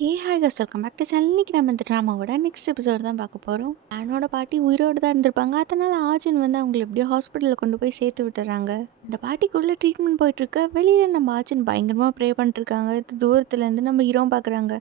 Hi கஸ் welcome back to channel. இன்றைக்கி நம்ம இந்த ட்ராமாவோட நெக்ஸ்ட் எபிசோட் தான் பார்க்க போகிறோம். ஆனோட பாட்டி உயிரோடு தான் இருந்திருப்பாங்க. அதனால் ஆஜின் வந்து அவங்களை எப்படியோ ஹாஸ்பிட்டலில் கொண்டு போய் சேர்த்து விட்டுறாங்க. இந்த பாட்டிக்குள்ளே ட்ரீட்மெண்ட் போயிட்டுருக்க வெளியில் நம்ம ஆஜின் பயங்கரமாக ப்ரே பண்ணிட்டுருக்காங்க. இது தூரத்துலேருந்து நம்ம ஹீரோ பார்க்குறாங்க.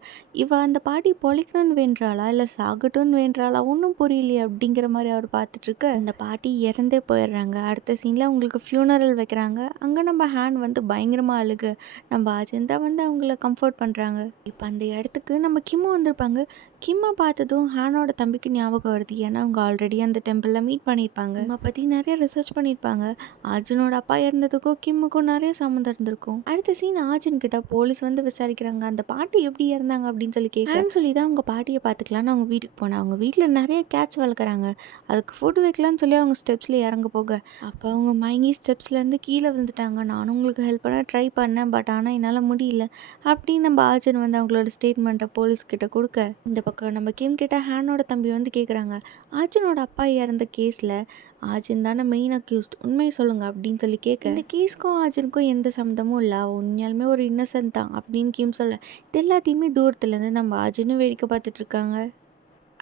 அந்த பாட்டி பொழைக்கணும்னு வேண்டுறாளா இல்லை சாகட்டும்னு வேண்டுறாளா ஒன்றும் புரியலையே அப்படிங்கிற மாதிரி அவர் பார்த்துட்ருக்க இந்த பாட்டி இறந்தே போயிடுறாங்க. அடுத்த சீனில் அவங்களுக்கு ஃபியூனரல் வைக்கிறாங்க. அங்கே நம்ம ஹேண்ட் வந்து பயங்கரமாக அழுகு. நம்ம ஆஜின் தான் வந்து அவங்கள கம்ஃபர்ட் பண்ணுறாங்க. இப்போ அந்த இடத்துக்கு நம்ம கிம்மு வந்திருப்பாங்க. கிம்மை பார்த்ததும் ஹானோட தம்பிக்கு ஞாபகம் வருது. ஏன்னா அவங்க ஆல்ரெடி அந்த டெம்பிளில் மீட் பண்ணியிருப்பாங்க. நம்ம பற்றி நிறைய ரிசர்ச் பண்ணியிருப்பாங்க. அர்ஜுனோட அப்பா இறந்ததுக்கும் கிம்முக்கும் நிறைய சம்மந்தம் இருந்திருக்கும். அடுத்த சீன் ஆர்ஜுன் கிட்ட போலீஸ் வந்து விசாரிக்கிறாங்க. அந்த பாட்டி எப்படி இறந்தாங்க அப்படின்னு சொல்லி கேட்கறேன்னு சொல்லி தான் அவங்க பாட்டியை பார்த்துக்கலான்னு அவங்க வீட்டுக்கு போனேன். அவங்க வீட்டில் நிறைய கேட்ஸ் வளர்க்குறாங்க. அதுக்கு ஃபுட் வைக்கலான்னு சொல்லி அவங்க ஸ்டெப்ஸில் இறங்க போக அப்போ அவங்க மயங்கி ஸ்டெப்ஸ்லேருந்து கீழே விழுந்துட்டாங்க. நானும் உங்களுக்கு ஹெல்ப் பண்ண ட்ரை பண்ணேன், பட் ஆனால் என்னால் முடியல அப்படின்னு நம்ம ஆர்ஜுன் வந்து அவங்களோட ஸ்டேட்மெண்ட்டை போலீஸ்கிட்ட கொடுக்க இந்த பக்கம் நம்ம கிம் கிட்ட ஹானோட தம்பி வந்து கேட்குறாங்க, அர்ஜுனோட அப்பா இறந்த கேஸில் ஆர்ஜுன் தானே மெயின் அக்யூஸ்ட், உண்மையை சொல்லுங்க அப்படின்னு சொல்லி கேட்க இந்த கேஸ்க்கும் ஆர்ஜுனுக்கும் எந்த சம்மந்தமும் இல்லை, உண்மையாலுமே ஒரு இன்னசென்ட் தான் அப்படின்னு கிம் சொல்ல இது எல்லாத்தையுமே தூரத்துலேருந்து நம்ம ஆர்ஜுனும் வேடிக்கை பார்த்துட்டு இருக்காங்க.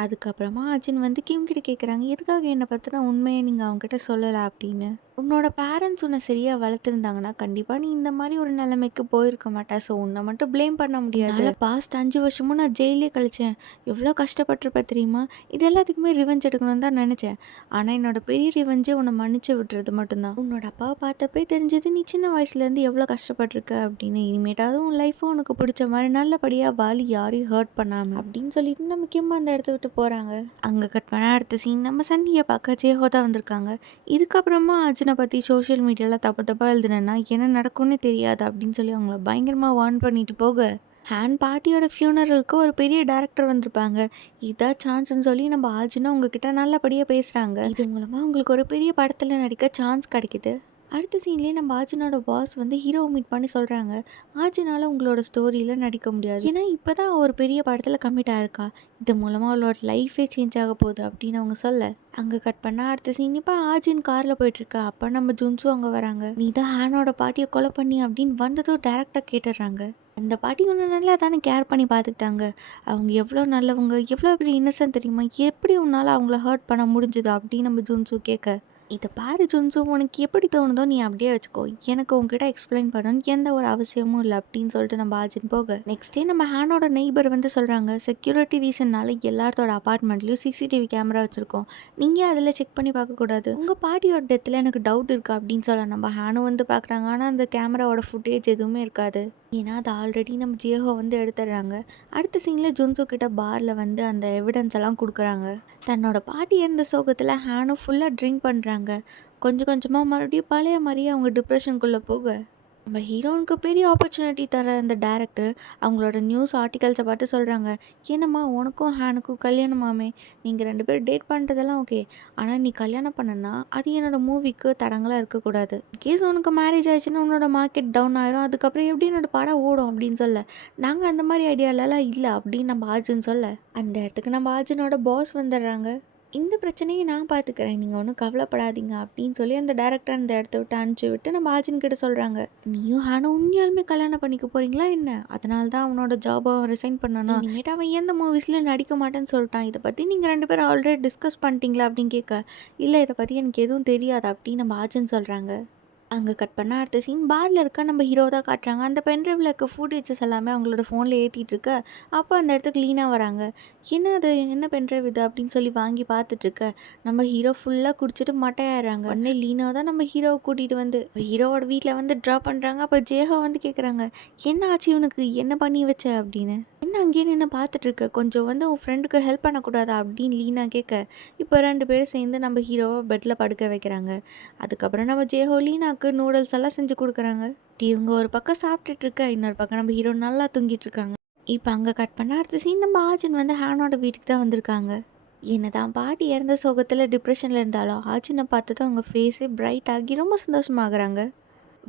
அதுக்கப்புறமா அர்ஜுன் வந்து கிம் கிட்ட கேட்குறாங்க, எதுக்காக என்னை பற்றின உண்மையை நீங்கள் அவங்ககிட்ட சொல்லலை அப்படின்னு. உன்னோட பேரண்ட்ஸ் உன்னை சரியாக வளர்த்துருந்தாங்கன்னா கண்டிப்பாக நீ இந்த மாதிரி ஒரு நிலைமைக்கு போயிருக்க மாட்டேன். ஸோ உன்னை மட்டும் ப்ளேம் பண்ண முடியாது. பாஸ்ட் 5 வருஷமும் நான் ஜெயிலே கழித்தேன். எவ்வளோ கஷ்டப்பட்டிருப்பேன் தெரியுமா. இது எல்லாத்துக்குமே ரிவெஞ்ச் எடுக்கணும்னு தான் நினச்சேன். ஆனால் என்னோட பெரிய ரிவெஞ்சே உன்னை மன்னிச்சு விட்டுறது மட்டும்தான். உன்னோட அப்பாவை பார்த்தப்பே தெரிஞ்சது நீ சின்ன வயசுலேருந்து எவ்வளோ கஷ்டப்பட்டிருக்க அப்படின்னு. இனிமேட்டாவது உன் லைஃப்பும் உனக்கு பிடிச்ச மாதிரி நல்லபடியாக வாழி, யாரையும் ஹர்ட் பண்ணாமல் அப்படின்னு சொல்லிட்டு நம்ம கிம் அந்த இடத்த விட்டு போகிறாங்க. அங்கே கட் பண்ண அடுத்த சீன் நம்ம சந்தியை பார்க்க ஜேஹோ தான் வந்திருக்காங்க. இதுக்கப்புறமா அர்ஜுனை பற்றி சோஷியல் மீடியாவில் தப்பாக எழுதுனேன்னா என்ன நடக்கும்னு தெரியாது அப்படின்னு சொல்லி அவங்கள பயங்கரமாக வார்ன் பண்ணிட்டு போக ஹேண்ட் பாட்டியோட ஃபியூனரலுக்கு ஒரு பெரிய டேரக்டர் வந்திருப்பாங்க. இதான் சான்ஸ்ன்னு சொல்லி நம்ம ஆர்ஜுனா உங்ககிட்ட நல்லபடியாக பேசுகிறாங்க. இது மூலமாக உங்களுக்கு ஒரு பெரிய படத்தில் நடிக்க சான்ஸ் கிடைக்குது. அடுத்த சீன்லேயே நம்ம ஆர்ஜுனோட பாஸ் வந்து ஹீரோவை மீட் பண்ணி சொல்கிறாங்க, ஆர்ஜுனால் உங்களோட ஸ்டோரியில் நடிக்க முடியாது. ஏன்னா இப்போ தான் ஒரு பெரிய படத்தில் கமிட் ஆயிருக்கா. இது மூலமாக அவளோட லைஃபே சேஞ்ச் ஆக போகுது அப்படின்னு அவங்க சொல்ல அங்கே கட் பண்ணால் அடுத்த சீன் இப்போ ஆர்ஜுன் காரில் போயிட்டுருக்கா. அப்போ நம்ம ஜுன்ஸும் அங்கே வராங்க. நீ தான் ஹேனோட பாட்டியை கொலை பண்ணி அப்படின்னு வந்ததும் டேரெக்டாக கேட்டுடுறாங்க. அந்த பாட்டி ஒன்று நல்லா தானே கேர் பண்ணி பார்த்துக்கிட்டாங்க. அவங்க எவ்வளோ நல்லவங்க, எவ்வளோ பெரிய இன்னசென்ட் தெரியுமா, எப்படி உன்னால் அவங்கள ஹர்ட் பண்ண முடிஞ்சுது அப்படின்னு நம்ம ஜுன்ஸு கேட்க இதை பாரு ஜுன்ஸு, உனக்கு எப்படி தோணுதோ நீ அப்படியே வச்சுக்கோ, எனக்கு உங்ககிட்ட எக்ஸ்பிளைன் பண்ணணும்னு எந்த ஒரு அவசியமும் இல்லை அப்படின்னு சொல்லிட்டு நம்ம ஆர்ஜுன் போக நெக்ஸ்ட் டே நம்ம ஹேனோட நெய்பர் வந்து சொல்கிறாங்க, செக்யூரிட்டி ரீசன்னால எல்லாத்தோட அப்பார்ட்மெண்ட்லேயும் சிசிடிவி கேமரா வச்சுருக்கோம், நீங்கள் அதில் செக் பண்ணி பார்க்கக்கூடாது, உங்கள் பாட்டியோட டெத்தில் எனக்கு டவுட் இருக்குது அப்படின்னு சொல்ல நம்ம ஹேனும் வந்து பார்க்குறாங்க. ஆனால் அந்த கேமராவோட ஃபுட்டேஜ் எதுவுமே இருக்காது. ஏன்னா அது ஆல்ரெடி நம்ம ஜியோஹோ வந்து எடுத்துடுறாங்க. அடுத்த சீனில் ஜுன்சு கிட்ட பாரில் வந்து அந்த எவிடன்ஸ் எல்லாம் கொடுக்குறாங்க. தன்னோட பாட்டி இருந்த சோகத்தில் ஹேனும் ஃபுல்லாக ட்ரிங்க் பண்ணுறாங்க. கொஞ்சம் கொஞ்சமாக மறுபடியும் பழைய மாதிரியே அவங்க டிப்ரெஷனுக்குள்ளே போக நம்ம ஹீரோனுக்கு பெரிய ஆப்பர்ச்சுனிட்டி தர அந்த டேரக்டர் அவங்களோட நியூஸ் ஆர்டிகல்ஸை பார்த்து சொல்கிறாங்க, என்னம்மா உனக்கும் ஹேனுக்கும் கல்யாணமாமே, நீங்கள் 2 பேரும் டேட் பண்ணுறதெல்லாம் ஓகே, ஆனால் நீ கல்யாணம் பண்ணனா அது என்னோட மூவிக்கு தடங்களாக இருக்கக்கூடாது. கேஸ் உனக்கு மேரேஜ் ஆயிடுச்சுன்னா உன்னோட மார்க்கெட் டவுன் ஆயிரும், அதுக்கப்புறம் எப்படி என்னோட படம் ஓடும் அப்படின்னு சொல்ல நாங்கள் அந்த மாதிரி ஐடியாலலாம் இல்லை அப்படின்னு நம்ம ஆர்ஜுன் சொல்ல அந்த இடத்துக்கு நம்ம ஆர்ஜுனோட பாஸ் வந்துடுறாங்க. இந்த பிரச்சனையை நான் பார்த்துக்கிறேன், நீங்கள் ஒன்றும் கவலைப்படாதீங்க அப்படின்னு சொல்லி அந்த டேரக்டர் அந்த இடத்த விட்டு அனுப்பிச்சி விட்டு நம்ம ஆர்ஜுன் கிட்ட சொல்கிறாங்க, நீயும் ஹானும் உண்மையாலுமே கல்யாணம் பண்ணிக்க போகிறீங்களா என்ன, அதனால தான் அவனோட ஜாபை அவன் ரிசைன் பண்ணனா, இனிமேட்டு அவன் எந்த மூவிஸ்லையும் நடிக்க மாட்டேன்னு சொல்லிட்டான், இதை பற்றி நீங்கள் 2 பேரும் ஆல்ரெடி டிஸ்கஸ் பண்ணிட்டீங்களா அப்படின்னு கேட்க இல்லை இதை பற்றி எனக்கு எதுவும் தெரியாது அப்படின்னு நம்ம ஆர்ஜுன் சொல்கிறாங்க. அங்கே கட் பண்ண அடுத்த சீன் பாரில் இருக்க நம்ம ஹீரோ தான் காட்டுறாங்க. அந்த பென்ட்ரைவில் இருக்க ஃபுட்டேஜஸ் எல்லாமே அவங்களோட ஃபோனில் ஏற்றிட்டு இருக்க அப்போ அந்த இடத்துக்கு லீனாக வராங்க. என்ன அது, என்ன பென்ட்ரைவ் இது அப்படின்னு சொல்லி வாங்கி பார்த்துட்ருக்க நம்ம ஹீரோ ஃபுல்லாக குடிச்சிட்டு மட்டையாயிடுறாங்க. உடனே லீனா தான் நம்ம ஹீரோவை கூட்டிகிட்டு வந்து ஹீரோவோட வீட்டில் வந்து ட்ரா பண்ணுறாங்க. அப்போ ஜேஹோ வந்து கேட்குறாங்க, என்ன ஆச்சு இவனுக்கு, என்ன பண்ணி வச்ச அப்படின்னு. என்ன அங்கேயே நின்று பார்த்துட்ருக்க, கொஞ்சம் வந்து உன் ஃப்ரெண்டுக்கு ஹெல்ப் பண்ணக்கூடாதா அப்படின்னு லீனா கேட்க இப்போ 2 பேரும் சேர்ந்து நம்ம ஹீரோவை பெட்டில் படுக்க வைக்கிறாங்க. அதுக்கப்புறம் நம்ம ஜேஹோ லீனாக்கு நூடுல்ஸ் எல்லாம் செஞ்சு கொடுக்குறாங்க. இவங்க ஒரு பக்கம் சாப்பிட்டுட்டு இருக்க, இன்னொரு பக்கம் நம்ம ஹீரோ நல்லா தூங்கிட்டு இருக்காங்க. இப்போ அங்கே கட் பண்ண அடுத்த சீன் நம்ம ஆர்ஜுன் வந்து ஹேனோட வீட்டுக்கு தான் வந்திருக்காங்க. என்னதான் பாட்டி இறந்த சோகத்தில் டிப்ரெஷனில் இருந்தாலும் ஆர்ஜுனை பார்த்ததும் அவங்க ஃபேஸே பிரைட் ஆகி ரொம்ப சந்தோஷமாகறாங்க.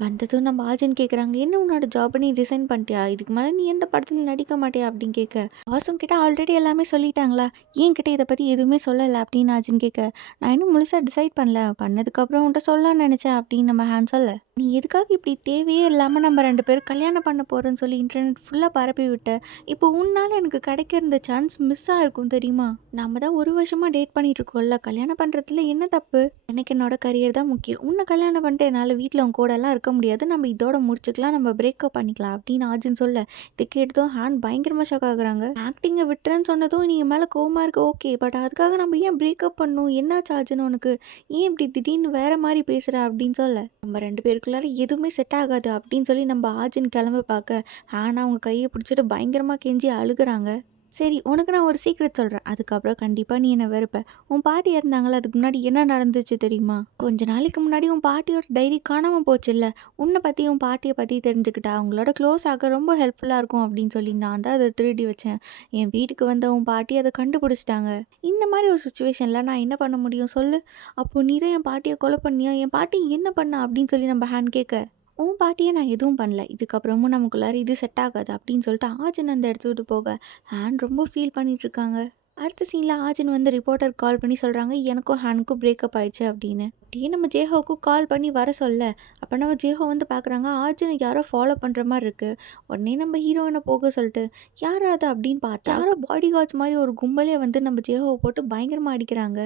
வந்ததும் நம்ம ஆர்ஜுன் கேட்குறாங்க, என்ன உன்னோட ஜாபை நீ ரிசைன் பண்ணிட்டியா, இதுக்கு மேலே நீ எந்த படத்துலையும் நடிக்க மாட்டியா அப்படின்னு கேட்க பாஸும் கிட்ட ஆல்ரெடி எல்லாமே சொல்லிட்டாங்களா, ஏன் கிட்ட இதை பற்றி எதுவுமே சொல்லலை அப்படின்னு ஆர்ஜுன் கேட்க நான் இன்னும் முழுசாக டிசைட் பண்ணல, பண்ணதுக்கப்புறம் உன்ட்ட சொல்லலாம்னு நினச்சேன் அப்படின்னு நம்ம ஹேண்ட் சொல்ல நீ எதுக்காக இப்படி தேவையே இல்லாமல் நம்ம 2 பேரும் கல்யாணம் பண்ண போகிறோன்னு சொல்லி இன்டர்நெட் ஃபுல்லாக பரப்பி விட்ட. இப்போ உன்னால் எனக்கு கிடைக்க இருந்த சான்ஸ் மிஸ் ஆகிருக்கும் தெரியுமா? நம்ம தான் ஒரு வருஷமாக டேட் பண்ணிட்டு இருக்கோம்ல, கல்யாணம் பண்ணுறதுல என்ன தப்பு? எனக்கு என்னோட கரியர் தான் முக்கியம். உன்னை கல்யாணம் பண்ணிட்டு என்னால் வீட்டில் உன் கூடலாம் இருக்க முடியாது, நம்ம இதோட முடிச்சுக்கலாம், நம்ம பிரேக்கப் பண்ணிக்கலாம் அப்படின்னு ஆஜின்னு சொல்ல, இதை கேட்டதும் ஹேண்ட் பயங்கரமாக ஷாக் ஆகுறாங்க. ஆக்டிங்கை விட்டுறேன்னு சொன்னதும் நீ என் மேலே கோவமாக இருக்க, ஓகே, பட் அதுக்காக நம்ம ஏன் பிரேக்கப் பண்ணணும்? என்னாச்சு ஆஜின்னு உனக்கு? ஏன் இப்படி திடீர்னு வேற மாதிரி பேசுகிற அப்படின்னு சொல்ல, நம்ம 2 பேருக்குள்ளார எதுவுமே செட் ஆகாது அப்படின்னு சொல்லி நம்ம ஆஜின் கிளம்ப பார்க்க ஹேனா அவங்க கையை பிடிச்சிட்டு பயங்கரமாக கெஞ்சி அழுகுறாங்க. சரி, உனக்கு நான் ஒரு சீக்ரெட் சொல்கிறேன், அதுக்கப்புறம் கண்டிப்பாக நீ என்னை வெறுப்ப. உன் பாட்டி இறந்தாங்களே, அதுக்கு முன்னாடி என்ன நடந்துச்சு தெரியுமா? கொஞ்ச நாளைக்கு முன்னாடி உன் பாட்டியோட டைரி காணாமல் போச்சு இல்லை, உன்னை பற்றி உன் பாட்டியை பற்றி தெரிஞ்சுக்கிட்டா அவங்களோட க்ளோஸ் ஆக ரொம்ப ஹெல்ப்ஃபுல்லாக இருக்கும் அப்படின்னு சொல்லி நான் தான் அதை திருடி வச்சேன். என் வீட்டுக்கு வந்த உன் பாட்டி அதை கண்டுபிடிச்சிட்டாங்க. இந்த மாதிரி ஒரு சுச்சுவேஷனில் நான் என்ன பண்ண முடியும் சொல்லு? அப்போ நீ தான் என் பாட்டியை கொலை பண்ணியா? என் பாட்டி என்ன பண்ணா அப்படின்னு சொல்லி நம்ம ஹேண்ட் கேட்க, உன் பாட்டியை நான் எதுவும் பண்ணல, இதுக்கப்புறமும் நமக்குள்ளார இது செட் ஆகாது அப்படின்னு சொல்லிட்டு ஆஜின் அந்த இடத்த விட்டு போக ஹேண்ட் ரொம்ப ஃபீல் பண்ணிட்டு இருக்காங்க. அடுத்த சீனில் ஆஜின் வந்து ரிப்போர்ட்டர் கால் பண்ணி சொல்கிறாங்க எனக்கும் ஹேனுக்கும் பிரேக்கப் ஆயிடுச்சு அப்படின்னு. அப்படியே நம்ம ஜேஹோவுக்கும் கால் பண்ணி வர சொல்ல, அப்போ நம்ம ஜேஹோ வந்து பார்க்குறாங்க ஆஜினை யாரோ ஃபாலோ பண்ணுற மாதிரி இருக்குது. உடனே நம்ம ஹீரோயினை போக சொல்லிட்டு யாரா அது அப்படின்னு பார்த்தா யாரோ பாடி கார்ட்ஸ் மாதிரி ஒரு கும்பலே வந்து நம்ம ஜேஹோவை போட்டு பயங்கரமாக அடிக்கிறாங்க.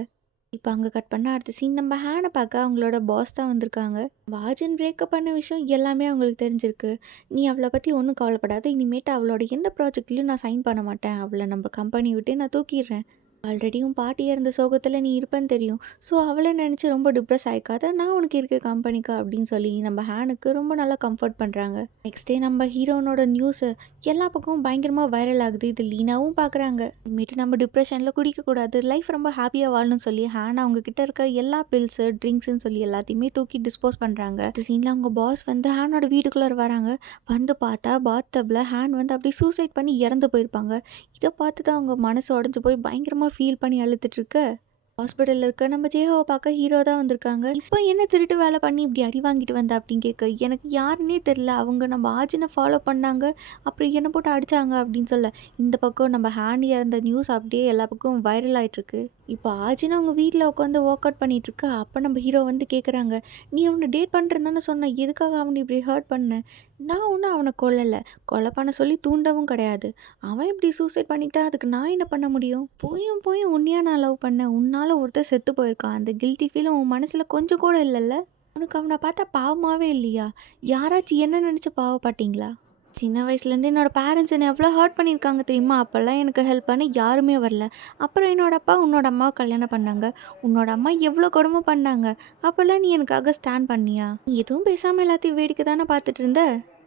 இப்போ அங்கே கட் பண்ண அடுத்த சீன் நம்ம ஹேனை பார்க்க அவங்களோட பாஸ் தான் வந்திருக்காங்க. வாஜின் பிரேக்கப் பண்ண விஷயம் எல்லாமே அவங்களுக்கு தெரிஞ்சிருக்கு. நீ அவளை பற்றி ஒன்றும் கவலைப்படாத, இனிமேட்டு அவளோட எந்த ப்ராஜெக்ட்லையும் நான் சைன் பண்ண மாட்டேன், அவளை நம்ம கம்பெனி விட்டே நான் தூக்கிடுறேன். ஆல்ரெடி உன் பாட்டி இருந்த சோகத்தில் நீ இருப்பேன்னு தெரியும், ஸோ அவளை நினச்சி ரொம்ப டிப்ரெஸ் ஆகிக்காத, நான் உனக்கு இருக்க கம்பெனிக்கா அப்படின்னு சொல்லி நம்ம ஹேனுக்கு ரொம்ப நல்லா கம்ஃபர்ட் பண்ணுறாங்க. நெக்ஸ்ட் டே நம்ம ஹீரோனோட நியூஸு எல்லா பக்கமும் பயங்கரமாக வைரல் ஆகுது. இது லீனாவும் பார்க்குறாங்க. இனிமேட்டு நம்ம டிப்ரெஷனில் குடிக்கக்கூடாது, லைஃப் ரொம்ப ஹாப்பியாக வாழணும்னு சொல்லி ஹேன் அவங்க கிட்ட இருக்க எல்லா பில்ஸு ட்ரிங்க்ஸ்ன்னு சொல்லி எல்லாத்தையுமே தூக்கி டிஸ்போஸ் பண்ணுறாங்க. இந்த சீனில் அவங்க பாஸ் வந்து ஹேனோட வீட்டுக்குள்ளே வராங்க. வந்து பார்த்தா பாத் டப்பில் ஹேன் வந்து அப்படியே சூசைட் பண்ணி இறந்து போயிருப்பாங்க. இதை பார்த்துட்டு அவங்க மனசு உடஞ்சி போய் பயங்கரமாக ஃபீல் பண்ணி அழுதுட்டுருக்க, ஹாஸ்பிட்டலில் இருக்க நம்ம ஜேஹோவை பார்க்க ஹீரோ தான் வந்திருக்காங்க. இப்போ என்ன திருட்டு வேலை பண்ணி இப்படி அடி வாங்கிட்டு வந்தா அப்படின்னு கேட்க, எனக்கு யாருன்னே தெரில, அவங்க நம்ம ஆஜினை ஃபாலோ பண்ணாங்க, அப்புறம் என்னை போட்டு அடித்தாங்க அப்படின்னு சொல்ல, இந்த பக்கம் நம்ம ஹேண்ட் இறந்த நியூஸ் அப்படியே எல்லா பக்கம் வைரல் ஆகிட்டுருக்கு. இப்போ ஆஜினா அவங்க வீட்டில் உட்காந்து ஒர்க் அவுட் பண்ணிகிட்ருக்கு. அப்போ நம்ம ஹீரோ வந்து கேட்குறாங்க, நீ அவனை டேட் பண்ணுறேன்னு சொன்ன, எதுக்காக அவனை இப்படி ஹர்ட் பண்ண? நான் ஒன்றும் அவனை கொல்லலை, கொலை பண்ண சொல்லி தூண்டவும் கிடையாது. அவன் இப்படி சூசைட் பண்ணிக்கிட்டா அதுக்கு நான் என்ன பண்ண முடியும்? போயும் போயும் உன்னையா நான் லவ் பண்ணேன், உன்னால் ஒருத்தர் செத்து போயிருக்கான், அந்த கில்ட்டி ஃபீலும் உன் மனசில் கொஞ்சம் கூட இல்லைல்ல? உனக்கு அவனை பார்த்தா பாவமாகவே இல்லையா? யாராச்சும் என்ன நினச்சி பாவப்பட்டீங்களா? சின்ன வயசுலேருந்து என்னோடய பேரண்ட்ஸ் என்னை எவ்வளோ ஹர்ட் பண்ணியிருக்காங்க தெரியுமா? அப்போல்லாம் எனக்கு ஹெல்ப் பண்ண யாருமே வரல. அப்புறம் என்னோட அப்பா உன்னோட அம்மாவை கல்யாணம் பண்ணாங்க. உன்னோட அம்மா எவ்வளோ கொடுமை பண்ணாங்க. அப்போல்லாம் நீ எனக்காக ஸ்டாண்ட் பண்ணியா? நீ எதுவும் பேசாமல் எல்லாத்தையும் வேடிக்கை தானே பார்த்துட்டு இருந்த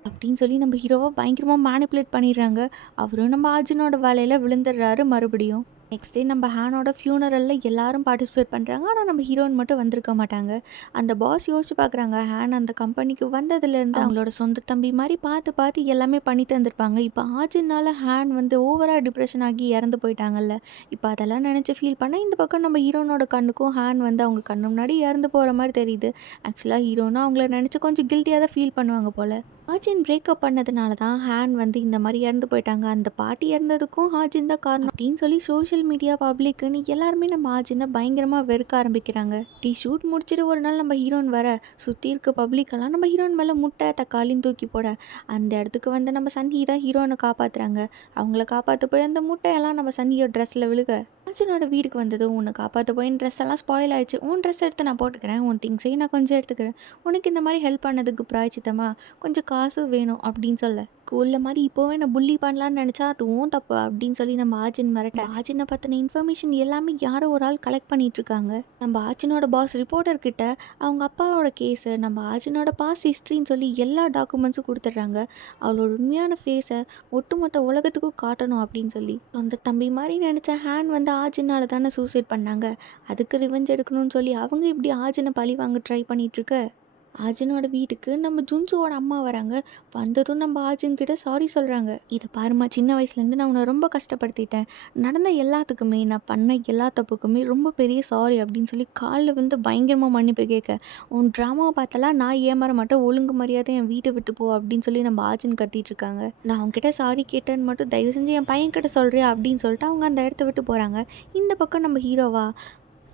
அப்படின்னு சொல்லி நம்ம ஹீரோவை பயங்கரமாக மேனிப்புலேட் பண்ணிடுறாங்க. அவரும் நம்ம ஆர்ஜுனோட வேலையில் விழுந்துடுறாரு மறுபடியும். நெக்ஸ்ட் டே நம்ம ஹேனோட ஃபியூனரலில் எல்லாரும் பார்ட்டிசிபேட் பண்ணுறாங்க. ஆனால் நம்ம ஹீரோயின் மட்டும் வந்திருக்க மாட்டாங்க. அந்த பாஸ் யோசிச்சு பார்க்குறாங்க, ஹேன் அந்த கம்பெனிக்கு வந்ததுலேருந்து அவங்களோட சொந்த தம்பி மாதிரி பார்த்து பார்த்து எல்லாமே பண்ணி தந்திருப்பாங்க. இப்போ ஆஜினால ஹேன் வந்து ஓவராக டிப்ரெஷன் ஆகி இறந்து போயிட்டாங்கல்ல. இப்போ அதெல்லாம் நினச்சி ஃபீல் பண்ணால் இந்த பக்கம் நம்ம ஹீரோனோட கண்ணுக்கும் ஹேன் வந்து அவங்க கண்ணு முன்னாடி இறந்து போகிற மாதிரி தெரியுது. ஆக்சுவலாக ஹீரோனா அவங்கள நினச்சி கொஞ்சம் கில்ட்டியாக தான் ஃபீல் பண்ணுவாங்க போல். ஹாஜின் பிரேக்கப் பண்ணதுனால தான் ஹேன் வந்து இந்த மாதிரி இறந்து போயிட்டாங்க. அந்த பாட்டி இறந்ததுக்கும் ஹாஜின் தான் காரணம் அப்படின்னு சொல்லி சோஷியல் மீடியா பப்ளிக்குன்னு எல்லாருமே நம்ம ஹாஜினை பயங்கரமாக வெறுக்க ஆரம்பிக்கிறாங்க. இப்படி ஷூட் முடிச்சுட்டு ஒரு நாள் நம்ம ஹீரோயின் வர சுற்றி இருக்க பப்ளிக்கெல்லாம் நம்ம ஹீரோயின் மேலே முட்டை தக்காளின்னு தூக்கி போட, அந்த இடத்துக்கு வந்து நம்ம சன்னி தான் ஹீரோயினை காப்பாற்றுறாங்க. அவங்கள காப்பாற்ற போய் அந்த முட்டையெல்லாம் நம்ம சன்னியோட ட்ரெஸ்ஸில் விழுக, அர்ஜுனோட வீட்டுக்கு வந்ததும் உன்னை காப்பாற்ற போய் ட்ரெஸ் எல்லாம் ஸ்பாயில் ஆயிடுச்சு, உன் ட்ரெஸ் எடுத்து நான் போட்டுக்கிறேன், உன் திங்ஸையும் நான் கொஞ்சம் எடுத்துக்கிறேன், உனக்கு இந்த மாதிரி ஹெல்ப் பண்ணதுக்கு பிராய்ச்சித்தமா கொஞ்சம் காசு வேணும் அப்படின்னு சொல்ல, ஸ்கூலில் மாதிரி இப்போவே நான் புள்ளி பண்ணலான்னு நினச்சா அதுவும் தப்பு அப்படின்னு சொல்லி நம்ம ஆஜின் மிரட்ட, ஆஜினை பற்றின இன்ஃபர்மேஷன் எல்லாமே யாரோ ஒரு ஆள் கலெக்ட் பண்ணிட்டு இருக்காங்க. நம்ம ஆஜினோட பாஸ் ரிப்போர்ட்டர்கிட்ட அவங்க அப்பாவோட கேஸு, நம்ம ஆஜினோட பாஸ்ட் ஹிஸ்ட்ரின்னு சொல்லி எல்லா டாக்குமெண்ட்ஸும் கொடுத்துட்றாங்க. அவளோட உண்மையான ஃபேஸை ஒட்டுமொத்த உலகத்துக்கும் காட்டணும் அப்படின்னு சொல்லி. அந்த தம்பி மாதிரி நினச்ச ஹேன் வந்து ஆஜினால தானே சூசைட் பண்ணாங்க, அதுக்கு ரிவெஞ்ச் எடுக்கணும்னு சொல்லி அவங்க இப்படி ஆஜினை பழி வாங்க ட்ரை பண்ணிகிட்ருக்க, ஆஜினோட வீட்டுக்கு நம்ம ஜுன்சுவோட அம்மா வராங்க. வந்ததும் நம்ம ஆஜின் கிட்ட சாரி சொல்கிறாங்க. இதை பாருமா, சின்ன வயசுலேருந்து நான் உன்னை ரொம்ப கஷ்டப்படுத்திட்டேன், நடந்த எல்லாத்துக்குமே நான் பண்ண எல்லா தப்புக்குமே ரொம்ப பெரிய சாரி அப்படின்னு சொல்லி காலில் வந்து பயங்கரமாக மன்னிப்பு கேட்க, உன் ட்ராமாவை பார்த்தாலாம் நான் ஏமாற மாட்டேன், ஒழுங்கு மரியாதை என் வீட்டை விட்டு போ அப்படின்னு சொல்லி நம்ம ஆஜின் கத்திட்டு இருக்காங்க. நான் அவங்ககிட்ட சாரி கேட்டேன்னு மட்டும் தயவு செஞ்சு என் பையன்கிட்ட சொல்கிறியா அப்படின்னு சொல்லிட்டு அவங்க அந்த இடத்த விட்டு போகிறாங்க. இந்த பக்கம் நம்ம ஹீரோவா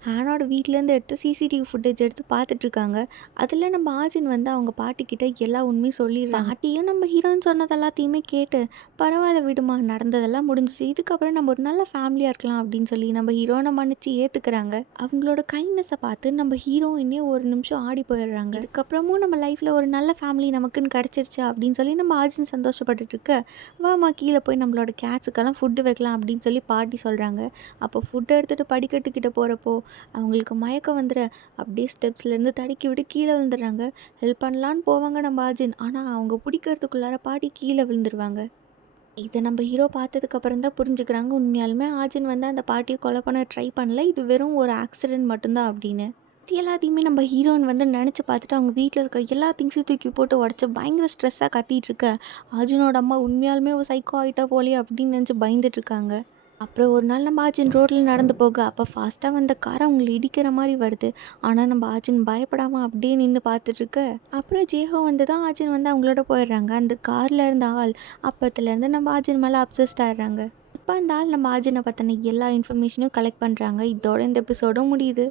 ஹேனோட வீட்டிலேருந்து எடுத்து சிசிடிவி ஃபுட்டேஜ் எடுத்து பார்த்துட்ருக்காங்க. அதில் நம்ம ஆஜின் வந்து அவங்க பாட்டிக்கிட்ட எல்லா உண்மையும் சொல்லிடுறாங்க. பாட்டியும் நம்ம ஹீரோயின் சொன்னது எல்லாத்தையுமே கேட்டு பரவாயில்ல விடுமா, நடந்ததெல்லாம் முடிஞ்சிச்சு, இதுக்கப்புறம் நம்ம ஒரு நல்ல ஃபேமிலியாக இருக்கலாம் அப்படின்னு சொல்லி நம்ம ஹீரோனை மன்னிச்சு ஏற்றுக்கிறாங்க. அவங்களோட கைண்ட்னஸை பார்த்து நம்ம ஹீரோயினே ஒரு நிமிஷம் ஆடி போயிடுறாங்க. இதுக்கப்புறமும் நம்ம லைஃப்பில் ஒரு நல்ல ஃபேமிலி நமக்குன்னு கிடச்சிருச்சு அப்படின்னு சொல்லி நம்ம ஆஜின் சந்தோஷப்பட்டுட்டு இருக்க, வாமா கீழே போய் நம்மளோட கேட்ஸுக்கெல்லாம் ஃபுட்டு வைக்கலாம் அப்படின்னு சொல்லி பாட்டி சொல்கிறாங்க. அப்போ ஃபுட்டு எடுத்துகிட்டு படிக்கட்டுக்கிட்ட போகிறப்போ அவங்களுக்கு மயக்கம் வந்துட அப்படியே ஸ்டெப்ஸ்லேருந்து தடுக்கி விட்டு கீழே விழுந்துடுறாங்க. ஹெல்ப் பண்ணலான்னு போவாங்க நம்ம ஆஜின். ஆனால் அவங்க பிடிக்கிறதுக்குள்ளார பாட்டி கீழே விழுந்துருவாங்க. இதை நம்ம ஹீரோ பார்த்ததுக்கப்புறம் தான் புரிஞ்சுக்கிறாங்க, உண்மையாலுமே ஆஜின் வந்து அந்த பாட்டியை கொலை பண்ண ட்ரை பண்ணல, இது வெறும் ஒரு ஆக்சிடென்ட் மட்டும்தான் அப்படின்னு. இது எல்லாத்தையுமே நம்ம ஹீரோயின் வந்து நினச்சி பார்த்துட்டு அவங்க வீட்டில் இருக்க எல்லா திங்ஸையும் தூக்கி போட்டு உடச்சி பயங்கர ஸ்ட்ரெஸ்ஸாக கத்திட்டு இருக்க, ஆஜினோட அம்மா உண்மையாலுமே ஒரு சைக்கோ ஆகிட்டா போலே அப்படின்னு நினச்சி பயந்துட்டு இருக்காங்க. அப்புறம் ஒரு நாள் நம்ம ஆச்சின் ரோட்டில் நடந்து போக அப்போ ஃபாஸ்ட்டாக வந்த கார் அவங்களை இடிக்கிற மாதிரி வருது. ஆனால் நம்ம ஆச்சின் பயப்படாமல் அப்படியே நின்று பார்த்துட்ருக்க, அப்புறம் ஜேஹோ வந்து தான் ஆச்சின் வந்து அவங்களோட போயிடுறாங்க. அந்த காரில் இருந்த ஆள் அப்போத்துலேருந்து நம்ம ஆச்சின் மேலே அப்சஸ்ட் ஆகிடுறாங்க. இப்போ அந்த ஆள் நம்ம ஆச்சினை பற்றின எல்லா இன்ஃபர்மேஷனும் கலெக்ட் பண்ணுறாங்க. இதோட இந்த எபிசோடும் முடியுது.